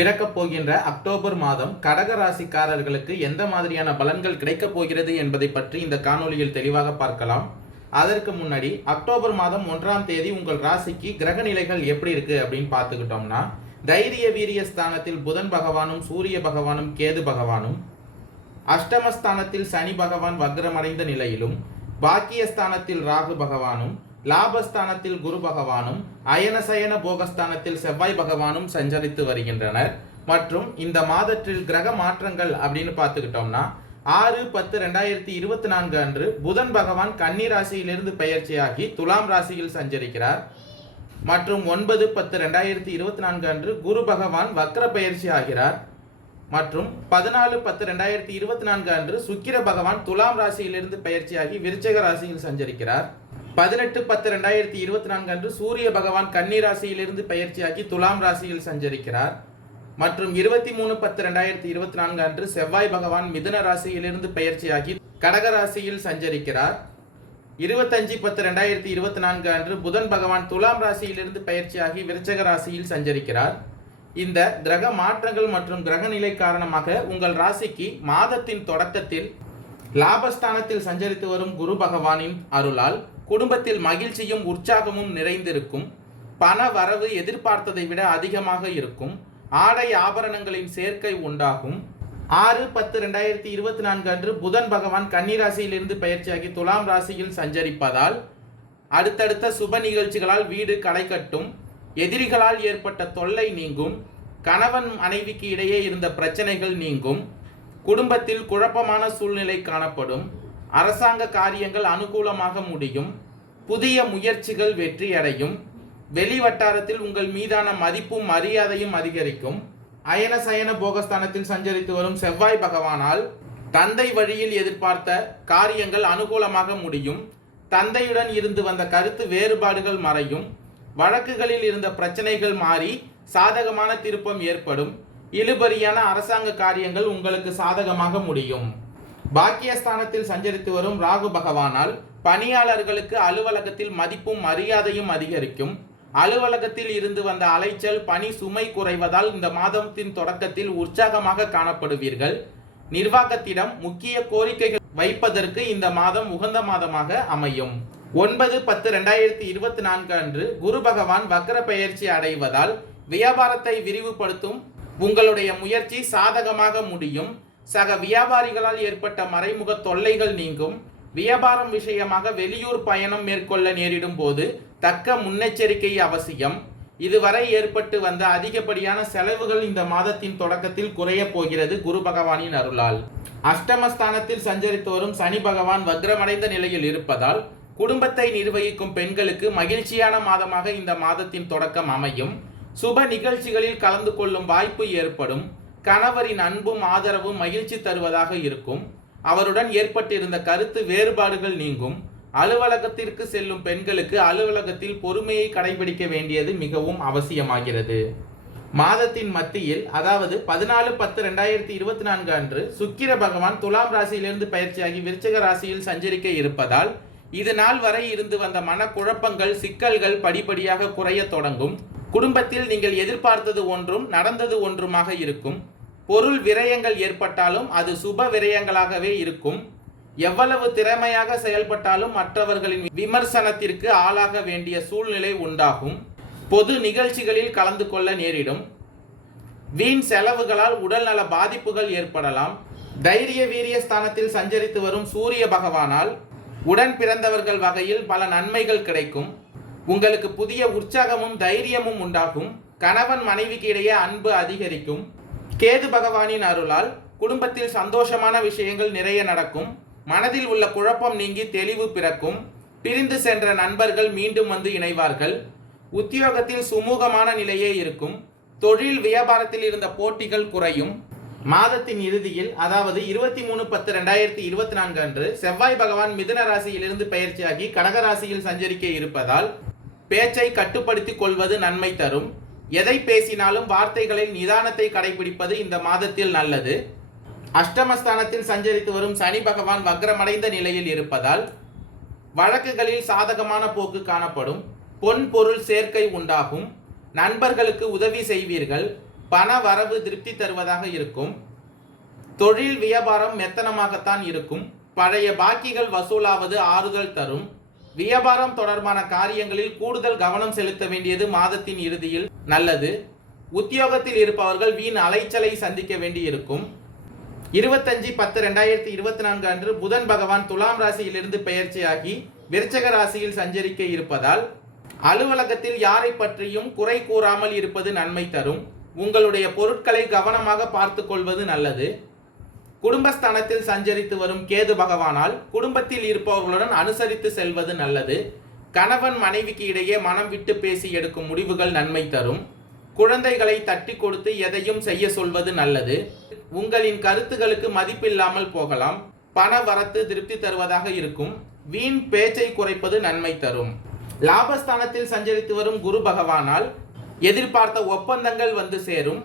பிறக்கப் போகின்ற அக்டோபர் மாதம் கடக ராசிக்காரர்களுக்கு எந்த மாதிரியான பலன்கள் கிடைக்கப் போகிறது என்பதை பற்றி இந்த காணொளியில் தெளிவாக பார்க்கலாம். அதற்கு முன்னாடி அக்டோபர் மாதம் 1ஆம் தேதி உங்கள் ராசிக்கு கிரக நிலைகள் எப்படி இருக்கு அப்படின்னு பார்த்துக்கிட்டோம்னா, தைரிய வீரிய ஸ்தானத்தில் புதன் பகவானும் சூரிய பகவானும் கேது பகவானும், அஷ்டமஸ்தானத்தில் சனி பகவான் வக்ரமடைந்த நிலையிலும், பாக்கியஸ்தானத்தில் ராகு பகவானும், லாபஸ்தானத்தில் குரு பகவானும், அயனசயன போகஸ்தானத்தில் செவ்வாய் பகவானும் சஞ்சரித்து வருகின்றனர். மற்றும் இந்த மாதத்தில் கிரக மாற்றங்கள் அப்படின்னு பார்த்துக்கிட்டோம்னா 6-10-2024 அன்று புதன் பகவான் கன்னி ராசியிலிருந்து பெயர்ச்சியாகி துலாம் ராசியில் சஞ்சரிக்கிறார். மற்றும் 9-10-2024 அன்று குரு பகவான் வக்ர பயிற்சி ஆகிறார். மற்றும் 14-10-2024 அன்று சுக்கிர பகவான் துலாம் ராசியிலிருந்து பயிற்சியாகி விருச்சிக ராசியில் சஞ்சரிக்கிறார். 18-10-2024 அன்று சூரிய பகவான் கன்னி ராசியிலிருந்து பயிற்சியாகி துலாம் ராசியில் சஞ்சரிக்கிறார். மற்றும் 23-10-2024 அன்று செவ்வாய் பகவான் மிதுன ராசியிலிருந்து பயிற்சியாகி கடக ராசியில் சஞ்சரிக்கிறார். 25-10-2024 அன்று புதன் பகவான் துலாம் ராசியிலிருந்து பயிற்சியாகி விருச்சிக ராசியில் சஞ்சரிக்கிறார். இந்த கிரக மாற்றங்கள் மற்றும் கிரக நிலை காரணமாக உங்கள் ராசிக்கு மாதத்தின் தொடக்கத்தில் லாபஸ்தானத்தில் சஞ்சரித்து வரும் குரு பகவானின் அருளால் குடும்பத்தில் மகிழ்ச்சியும் உற்சாகமும் நிறைந்திருக்கும். பண வரவு எதிர்பார்த்ததை விட அதிகமாக இருக்கும். ஆடை ஆபரணங்களின் சேர்க்கை உண்டாகும். 6-10-2024 அன்று புதன் பகவான் கன்னி ராசியிலிருந்து பயிற்சியாகி துலாம் ராசியில் சஞ்சரிப்பதால் அடுத்தடுத்த சுப நிகழ்ச்சிகளால் வீடு களை கட்டும். எதிரிகளால் ஏற்பட்ட தொல்லை நீங்கும். கணவன் மனைவிக்கு இடையே இருந்த பிரச்சனைகள் நீங்கும். குடும்பத்தில் குழப்பமான சூழ்நிலை காணப்படும். அரசாங்க காரியங்கள் அனுகூலமாக முடியும். புதிய முயற்சிகள் வெற்றியடையும். வெளி வட்டாரத்தில் உங்கள் மீதான மதிப்பும் மரியாதையும் அதிகரிக்கும். அயன சயன போகஸ்தானத்தில் சஞ்சரித்து வரும் செவ்வாய் பகவானால் தந்தை வழியில் எதிர்பார்த்த காரியங்கள் அனுகூலமாக முடியும். தந்தையுடன் இருந்து வந்த கருத்து வேறுபாடுகள் மறையும். வழக்குகளில் இருந்த பிரச்சனைகள் மாறி சாதகமான திருப்பம் ஏற்படும். இழுபறியான அரசாங்க காரியங்கள் உங்களுக்கு சாதகமாக முடியும். பாக்கியஸ்தானத்தில் சஞ்சரித்து வரும் ராகு பகவானால் பணியாளர்களுக்கு அலுவலகத்தில் மதிப்பும் மரியாதையும் அதிகரிக்கும். அலுவலகத்தில் இருந்து வந்த அலைச்சல் பணி சுமை குறைவதால் இந்த மாதத்தின் தொடக்கத்தில் உற்சாகமாக காணப்படுவீர்கள். நிர்வாகத்திடம் முக்கிய கோரிக்கைகள் வைப்பதற்கு இந்த மாதம் உகந்த மாதமாக அமையும். 9-10-2024 அன்று குரு பகவான் வக்ர பெயர்ச்சி அடைவதால் வியாபாரத்தை விரிவுபடுத்தும் உங்களுடைய முயற்சி சாதகமாக முடியும். சக வியாபாரிகளால் ஏற்பட்ட மறைமுக தொல்லைகள் நீங்கும். வியாபாரம் விஷயமாக வெளியூர் பயணம் மேற்கொள்ள நேரிடும் போது தக்க முன்னெச்சரிக்கை அவசியம். இதுவரை ஏற்பட்டு வந்த அதிகப்படியான செலவுகள் இந்த மாதத்தின் தொடக்கத்தில் குறைய போகிறது குரு பகவானின் அருளால். அஷ்டமஸ்தானத்தில் சஞ்சரித்து வரும் சனி பகவான் வக்ரமடைந்த நிலையில் இருப்பதால் குடும்பத்தை நிர்வகிக்கும் பெண்களுக்கு மகிழ்ச்சியான மாதமாக இந்த மாதத்தின் தொடக்கம் அமையும். சுப நிகழ்ச்சிகளில் கலந்து கொள்ளும் வாய்ப்பு ஏற்படும். கணவரின் அன்பும் ஆதரவும் மகிழ்ச்சி தருவதாக இருக்கும். அவருடன் ஏற்பட்டிருந்த கருத்து வேறுபாடுகள் நீங்கும். அலுவலகத்திற்கு செல்லும் பெண்களுக்கு அலுவலகத்தில் பொறுமையை கடைபிடிக்க வேண்டியது மிகவும் அவசியமாகிறது. மாதத்தின் மத்தியில் அதாவது 14-10-2024 அன்று சுக்கிர பகவான் துலாம் ராசியிலிருந்து பயிற்சியாகி விருச்சிக ராசியில் சஞ்சரிக்க இருப்பதால் இது நாள் வரை இருந்து வந்த மனக்குழப்பங்கள் சிக்கல்கள் படிப்படியாக குறைய தொடங்கும். குடும்பத்தில் நீங்கள் எதிர்பார்த்தது ஒன்றும் நடந்தது ஒன்றுமாக இருக்கும். பொருள் விரயங்கள் ஏற்பட்டாலும் அது சுப விரயங்களாகவே இருக்கும். எவ்வளவு திறமையாக செயல்பட்டாலும் மற்றவர்களின் விமர்சனத்திற்கு ஆளாக வேண்டிய சூழ்நிலை உண்டாகும். பொது நிகழ்ச்சிகளில் கலந்து கொள்ள நேரிடும். வீண் செலவுகளால் உடல்நல பாதிப்புகள் ஏற்படலாம். தைரிய வீரிய ஸ்தானத்தில் சஞ்சரித்து வரும் சூரிய பகவானால் உடன் பிறந்தவர்கள் வகையில் பல நன்மைகள் கிடைக்கும். உங்களுக்கு புதிய உற்சாகமும் தைரியமும் உண்டாகும். கணவன் மனைவிக்கு இடையே அன்பு அதிகரிக்கும். கேது பகவானின் அருளால் குடும்பத்தில் சந்தோஷமான விஷயங்கள் நிறைய நடக்கும். மனதில் உள்ள குழப்பம் நீங்கி தெளிவு பிறக்கும். பிரிந்து சென்ற நண்பர்கள் மீண்டும் வந்து இணைவார்கள். உத்தியோகத்தில் சுமூகமான நிலையே இருக்கும். தொழில் வியாபாரத்தில் இருந்த போட்டிகள் குறையும். மாதத்தின் இறுதியில் அதாவது 23-10-2024 அன்று செவ்வாய் பகவான் மிதுன ராசியிலிருந்து பயிற்சியாகி கடக ராசியில் சஞ்சரிக்க இருப்பதால் பேச்சை கட்டுப்படுத்திக் கொள்வது நன்மை தரும். எதை பேசினாலும் வார்த்தைகளில் நிதானத்தை கடைபிடிப்பது இந்த மாதத்தில் நல்லது. அஷ்டமஸ்தானத்தில் சஞ்சரித்து வரும் சனி பகவான் வக்ரமடைந்த நிலையில் இருப்பதால் வழக்குகளில் சாதகமான போக்கு காணப்படும். பொன் பொருள் சேர்க்கை உண்டாகும். நண்பர்களுக்கு உதவி செய்வீர்கள். பண வரவு திருப்தி தருவதாக இருக்கும். தொழில் வியாபாரம் மெத்தனமாகத்தான் இருக்கும். பழைய பாக்கிகள் வசூலாவது ஆறுதல் தரும். வியாபாரம் தொடர்பான காரியங்களில் கூடுதல் கவனம் செலுத்த வேண்டியது மாதத்தின் இறுதியில் நல்லது. உத்தியோகத்தில் இருப்பவர்கள் வீண் அலைச்சலை சந்திக்க வேண்டியிருக்கும். 25/10/2024 அன்று புதன் பகவான் துலாம் ராசியிலிருந்து பெயர்ச்சியாகி விருச்சக ராசியில் சஞ்சரிக்க இருப்பதால் அலுவலகத்தில் யாரை பற்றியும் குறை கூறாமல் இருப்பது நன்மை தரும். உங்களுடைய பொருட்களை கவனமாக பார்த்து கொள்வது நல்லது. குடும்பஸ்தானத்தில் சஞ்சரித்து வரும் கேது பகவானால் குடும்பத்தில் இருப்பவர்களுடன் அனுசரித்து செல்வது நல்லது. கணவன் மனைவிக்கு இடையே மனம் விட்டு பேசி எடுக்கும் முடிவுகள் நன்மை தரும். குழந்தைகளை தட்டி கொடுத்து எதையும் செய்ய சொல்வது நல்லது. உங்களின் கருத்துகளுக்கு மதிப்பில்லாமல் போகலாம். பண வரத்து திருப்தி தருவதாக இருக்கும். வீண் பேச்சை குறைப்பது நன்மை தரும். லாபஸ்தானத்தில் சஞ்சரித்து வரும் குரு பகவானால் எதிர்பார்த்த ஒப்பந்தங்கள் வந்து சேரும்.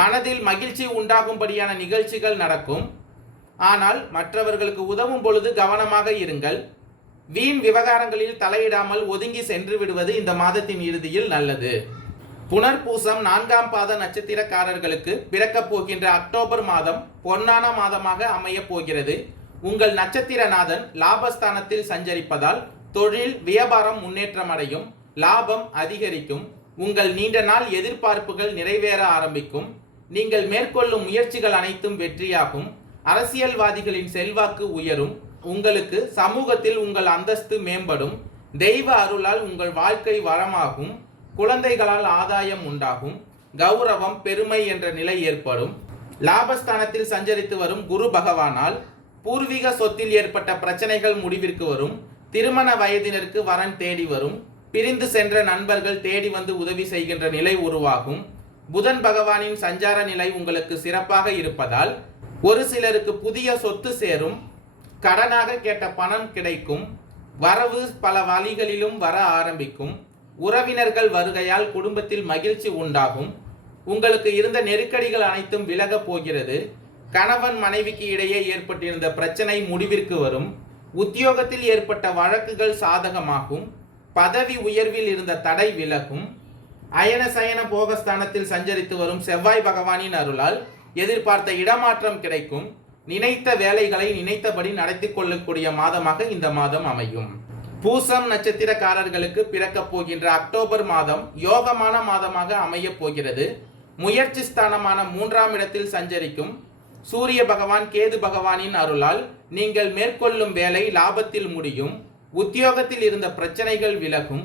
மனதில் மகிழ்ச்சி உண்டாகும்படியான நிகழ்ச்சிகள் நடக்கும். ஆனால் மற்றவர்களுக்கு உதவும் பொழுது கவனமாக இருங்கள். வீண் விவகாரங்களில் தலையிடாமல் ஒதுங்கி சென்று விடுவது இந்த மாதத்தின் இறுதியில் நல்லது. புனர்பூசம் 4ஆம் பாத நட்சத்திரக்காரர்களுக்கு பிறக்கப் போகின்ற அக்டோபர் மாதம் பொன்னான மாதமாக அமைய போகிறது. உங்கள் நட்சத்திரநாதன் லாபஸ்தானத்தில் சஞ்சரிப்பதால் தொழில் வியாபாரம் முன்னேற்றம் அடையும். லாபம் அதிகரிக்கும். உங்கள் நீண்ட நாள் எதிர்பார்ப்புகள் நிறைவேற ஆரம்பிக்கும். நீங்கள் மேற்கொள்ளும் முயற்சிகள் அனைத்தும் வெற்றியாகும். அரசியல்வாதிகளின் செல்வாக்கு உயரும். உங்களுக்கு சமூகத்தில் உங்கள் அந்தஸ்து மேம்படும். தெய்வ அருளால் உங்கள் வாழ்க்கை வளமாகும். குழந்தைகளால் ஆதாயம் உண்டாகும். கௌரவம் பெருமை என்ற நிலை ஏற்படும். லாபஸ்தானத்தில் சஞ்சரித்து வரும் குரு பகவானால் பூர்வீக சொத்தில் ஏற்பட்ட பிரச்சனைகள் முடிவிற்கு வரும். திருமண வயதினருக்கு வரன் தேடி வரும். பிரிந்து சென்ற நண்பர்கள் தேடி வந்து உதவி செய்கின்ற நிலை உருவாகும். புதன் பகவானின் சஞ்சார நிலை உங்களுக்கு சிறப்பாக இருப்பதால் ஒரு சிலருக்கு புதிய சொத்து சேரும். கடனாக கேட்ட பணம் கிடைக்கும். வரவு பல வழிகளிலும் வர ஆரம்பிக்கும். உறவினர்கள் வருகையால் குடும்பத்தில் மகிழ்ச்சி உண்டாகும். உங்களுக்கு இருந்த நெருக்கடிகள் அனைத்தும் விலகப் போகிறது. கணவன் மனைவிக்கு இடையே ஏற்பட்டிருந்த பிரச்சனை முடிவிற்கு வரும். உத்தியோகத்தில் ஏற்பட்ட வழக்குகள் சாதகமாகும். பதவி உயர்வில் இருந்த தடை விலகும். அயன சயன போகஸ்தானத்தில் சஞ்சரித்து வரும் செவ்வாய் பகவானின் அருளால் எதிர்பார்த்த இடமாற்றம் கிடைக்கும். நினைத்த வேலைகளை நினைத்தபடி நடத்தி கொள்ளக்கூடிய மாதமாக இந்த மாதம் அமையும். பூசம் நட்சத்திரக்காரர்களுக்கு பிறக்கப் போகின்ற அக்டோபர் மாதம் யோகமான மாதமாக அமைய போகிறது. முயற்சி ஸ்தானமான 3ஆம் இடத்தில் சஞ்சரிக்கும் சூரிய பகவான் கேது பகவானின் அருளால் நீங்கள் மேற்கொள்ளும் வேலை லாபத்தில் முடியும். உத்தியோகத்தில் இருந்த பிரச்சனைகள் விலகும்.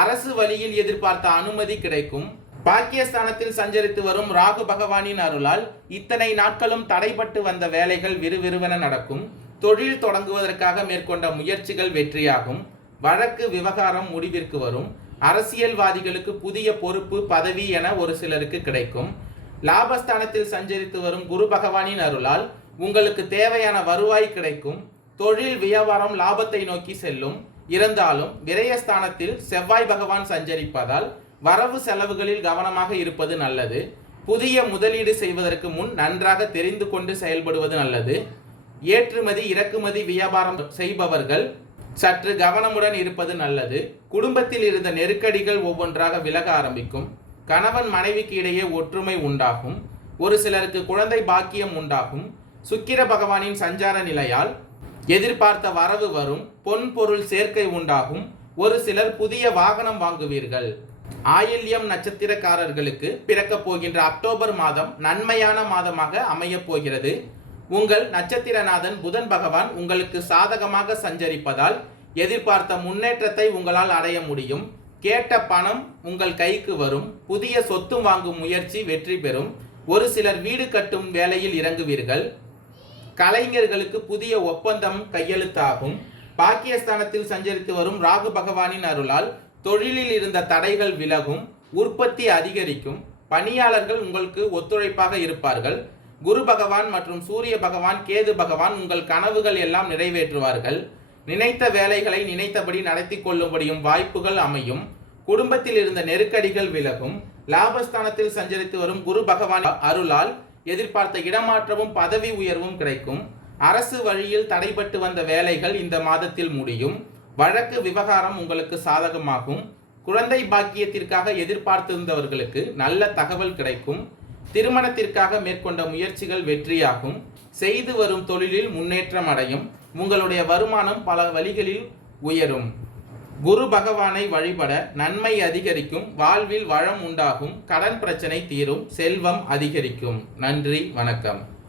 அரசு வழியில் எதிர்பார்த்த அனுமதி கிடைக்கும். பாக்கியஸ்தானத்தில் சஞ்சரித்து வரும் ராகு பகவானின் அருளால் இத்தனை நாட்களும் தடைபட்டு வந்த வேலைகள் விறுவிறுவென நடக்கும். தொழில் தொடங்குவதற்காக மேற்கொண்ட முயற்சிகள் வெற்றியாகும். வழக்கு விவகாரம் முடிவிற்கு வரும். அரசியல்வாதிகளுக்கு புதிய பொறுப்பு பதவி என ஒரு சிலருக்கு கிடைக்கும். லாபஸ்தானத்தில் சஞ்சரித்து வரும் குரு பகவானின் அருளால் உங்களுக்கு தேவையான வருவாய் கிடைக்கும். தொழில் வியாபாரம் லாபத்தை நோக்கி செல்லும். இருந்தாலும் விரயஸ்தானத்தில் செவ்வாய் பகவான் சஞ்சரிப்பதால் வரவு செலவுகளில் கவனமாக இருப்பது நல்லது. புதிய முதலீடு செய்வதற்கு முன் நன்றாக தெரிந்து கொண்டு செயல்படுவது நல்லது. ஏற்றுமதி இறக்குமதி வியாபாரம் செய்பவர்கள் சற்று கவனமுடன் இருப்பது நல்லது. குடும்பத்தில் இருந்த நெருக்கடிகள் ஒவ்வொன்றாக விலக ஆரம்பிக்கும். கணவன் மனைவிக்கு இடையே ஒற்றுமை உண்டாகும். ஒரு சிலருக்கு குழந்தை பாக்கியம் உண்டாகும். சுக்கிர பகவானின் சஞ்சார நிலையால் எதிர்பார்த்த வரவு வரும். பொன் பொருள் சேர்க்கை உண்டாகும். ஒரு சிலர் புதிய வாகனம் வாங்குவீர்கள். ஆயில்யம் நட்சத்திரக்காரர்களுக்கு பிறக்கப் போகின்ற அக்டோபர் மாதம் நன்மையான மாதமாக அமையப் போகிறது. உங்கள் நட்சத்திரநாதன் புதன் பகவான் உங்களுக்கு சாதகமாக சஞ்சரிப்பதால் எதிர்பார்த்த முன்னேற்றத்தை உங்களால் அடைய முடியும். கேட்ட பணம் உங்கள் கைக்கு வரும். புதிய சொத்து வாங்கும் முயற்சி வெற்றி பெறும். ஒரு சிலர் வீடு கட்டும் வேலையில் இறங்குவீர்கள். கலைஞர்களுக்கு புதிய ஒப்பந்தம் கையெழுத்தாகும். பாக்கியஸ்தானத்தில் சஞ்சரித்து வரும் ராகு பகவானின் அருளால் தொழிலில் இருந்த தடைகள் விலகும். உற்பத்தி அதிகரிக்கும். பணியாளர்கள் உங்களுக்கு ஒத்துழைப்பாக இருப்பார்கள். குரு பகவான் மற்றும் சூரிய பகவான் கேது பகவான் உங்கள் கனவுகள் எல்லாம் நிறைவேற்றுவார்கள். நினைத்த வேலைகளை நினைத்தபடி நடத்தி கொள்ளும்படியும் வாய்ப்புகள் அமையும். குடும்பத்தில் இருந்த நெருக்கடிகள் விலகும். லாபஸ்தானத்தில் சஞ்சரித்து வரும் குரு பகவான் அருளால் எதிர்பார்த்த இடமாற்றமும் பதவி உயர்வும் கிடைக்கும். அரசு வழியில் தடைபட்டு வந்த வேலைகள் இந்த மாதத்தில் முடியும். வழக்கு விவகாரம் உங்களுக்கு சாதகமாகும். குழந்தை பாக்கியத்திற்காக எதிர்பார்த்திருந்தவர்களுக்கு நல்ல தகவல் கிடைக்கும். திருமணத்திற்காக மேற்கொண்ட முயற்சிகள் வெற்றியாகும். செய்து வரும் தொழிலில் முன்னேற்றம் அடையும். உங்களுடைய வருமானம் பல வழிகளில் உயரும். குரு பகவானை வழிபட நன்மை அதிகரிக்கும். வாழ்வில் வளம் உண்டாகும். கடன் பிரச்சனை தீரும். செல்வம் அதிகரிக்கும். நன்றி, வணக்கம்.